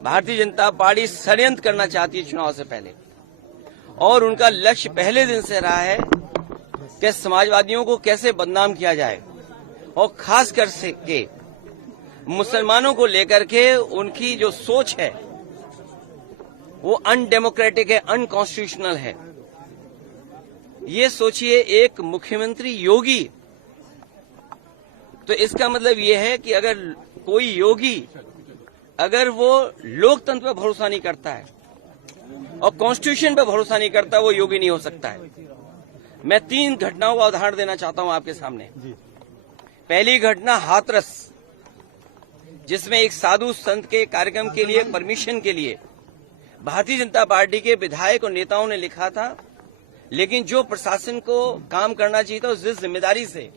Bharatiya Janata party षड्यंत्र करना चाहती है चुनाव से पहले, और उनका लक्ष्य पहले दिन से रहा है कि समाजवादियों को कैसे बदनाम किया जाए, और खास कर के मुसलमानों को लेकर के उनकी जो सोच है वो अनडेमोक्रेटिक है, अनकॉन्स्टिट्यूशनल है। ये सोचिए, एक मुख्यमंत्री योगी, तो इसका मतलब ये है कि अगर कोई योगी अगर वो लोकतंत्र पर भरोसा नहीं करता है और कॉन्स्टिट्यूशन पर भरोसा नहीं करता, वो योगी नहीं हो सकता है। मैं 3 घटनाओं का उदाहरण देना चाहता हूं आपके सामने। पहली घटना हाथरस, जिसमें एक साधु संत के कार्यक्रम के लिए, परमिशन के लिए भारतीय जनता पार्टी के विधायक और नेताओं ने लिखा था, लेकिन जो प्रशासन को काम करना चाहिए था, जिस जिम्मेदारी से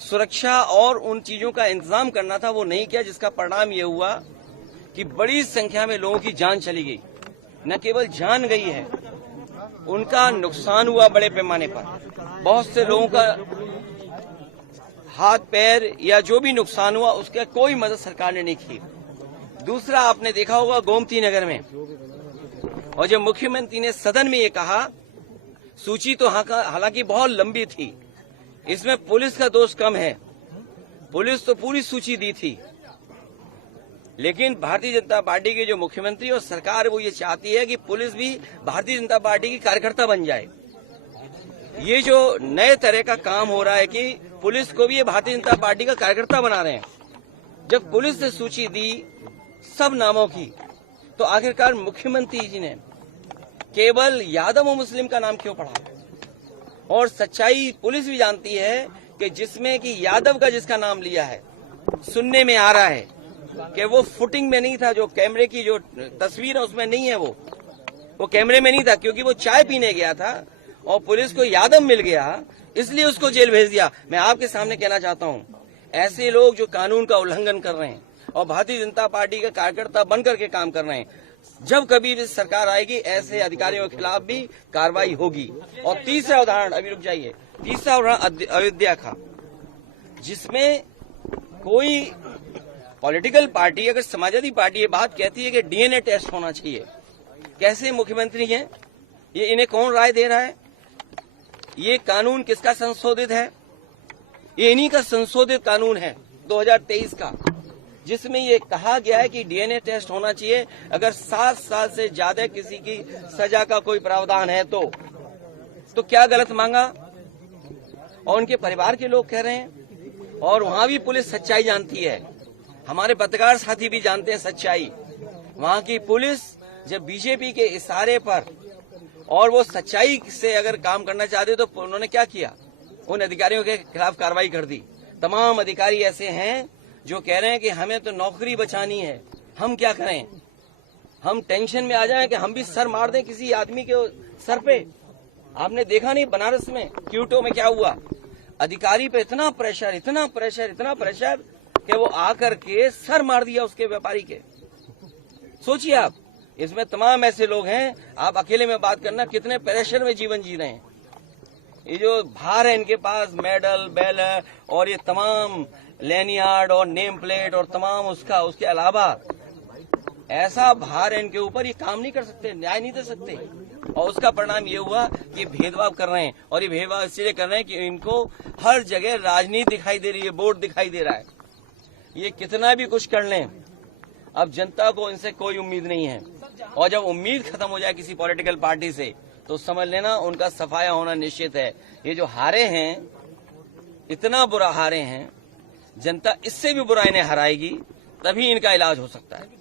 सुरक्षा और उन चीजों का इंतजाम करना था, वो नहीं किया, जिसका परिणाम ये हुआ कि बड़ी संख्या में लोगों की जान चली गई। न केवल जान गई है, उनका नुकसान हुआ बड़े पैमाने पर। बहुत से लोगों का हाथ पैर या जो भी नुकसान हुआ, उसका कोई मदद सरकार ने नहीं की। दूसरा, आपने देखा होगा गोमती नगर में, और जब मुख्यमंत्री ने सदन में ये कहा, सूची तो हालांकि बहुत लंबी थी, इसमें पुलिस का दोष कम है, पुलिस तो पूरी सूची दी थी, लेकिन भारतीय जनता पार्टी के जो मुख्यमंत्री और सरकार है वो ये चाहती है कि पुलिस भी भारतीय जनता पार्टी की कार्यकर्ता बन जाए। ये जो नए तरह का काम हो रहा है कि पुलिस को भी ये भारतीय जनता पार्टी का कार्यकर्ता बना रहे हैं। जब पुलिस ने सूची दी सब नामों की, तो आखिरकार मुख्यमंत्री जी ने केवल यादव और मुस्लिम का नाम क्यों पढ़ा? और सच्चाई पुलिस भी जानती है कि जिसमें कि यादव का जिसका नाम लिया है, सुनने में आ रहा है कि वो फुटिंग में नहीं था, जो कैमरे की जो तस्वीर है उसमें नहीं है, वो कैमरे में नहीं था, क्योंकि वो चाय पीने गया था और पुलिस को यादव मिल गया, इसलिए उसको जेल भेज दिया। मैं आपके सामने कहना चाहता हूं, ऐसे लोग जो कानून का उल्लंघन कर रहे हैं और भारतीय जनता पार्टी का कार्यकर्ता बनकर के काम कर रहे हैं, जब कभी भी सरकार आएगी, ऐसे अधिकारियों के खिलाफ भी कार्रवाई होगी। और तीसरा उदाहरण, अभी रुक जाइए, तीसरा उदाहरण अयोध्या का, जिसमें कोई पॉलिटिकल पार्टी, अगर समाजवादी पार्टी ये बात कहती है कि डीएनए टेस्ट होना चाहिए, कैसे मुख्यमंत्री हैं ये, इन्हें कौन राय दे रहा है? ये कानून किसका संशोधित है? ये इन्हीं का संशोधित कानून है 2023 का, जिसमें ये कहा गया है कि डीएनए टेस्ट होना चाहिए अगर 7 साल से ज्यादा किसी की सजा का कोई प्रावधान है तो क्या गलत मांगा? और उनके परिवार के लोग कह रहे हैं, और वहां भी पुलिस सच्चाई जानती है, हमारे पत्रकार साथी भी जानते हैं सच्चाई। वहां की पुलिस जब बीजेपी के इशारे पर और वो सच्चाई से अगर काम करना चाहते तो उन्होंने क्या किया? उन अधिकारियों के खिलाफ कार्रवाई कर दी। तमाम अधिकारी ऐसे हैं जो कह रहे हैं कि हमें तो नौकरी बचानी है, हम क्या करें? हम टेंशन में आ जाएं कि हम भी सर मार दें किसी आदमी के सर पे। आपने देखा नहीं बनारस में क्यूटो में क्या हुआ? अधिकारी पे इतना प्रेशर, इतना प्रेशर, इतना प्रेशर कि वो आकर के सर मार दिया उसके व्यापारी के। सोचिए आप, इसमें तमाम ऐसे लोग हैं, आप अकेले में बात करना कितने प्रेशर में जीवन जी रहे हैं। ये जो भार है इनके पास, मेडल, बैनर और ये तमाम लैनियार्ड और नेम प्लेट और तमाम उसके अलावा ऐसा भार है इनके ऊपर, ये काम नहीं कर सकते, न्याय नहीं दे सकते। और उसका परिणाम ये हुआ कि भेदभाव कर रहे हैं, और ये भेदभाव इसलिए कर रहे हैं कि इनको हर जगह राजनीति दिखाई दे रही है, वोट दिखाई दे रहा है। ये कितना भी कुछ कर लें, अब जनता को इनसे कोई उम्मीद नहीं है, और जब उम्मीद खत्म हो जाए किसी पॉलिटिकल पार्टी से, तो समझ लेना उनका सफाया होना निश्चित है। ये जो हारे हैं, इतना बुरा हारे हैं, जनता इससे भी बुरा इन्हें हराएगी, तभी इनका इलाज हो सकता है।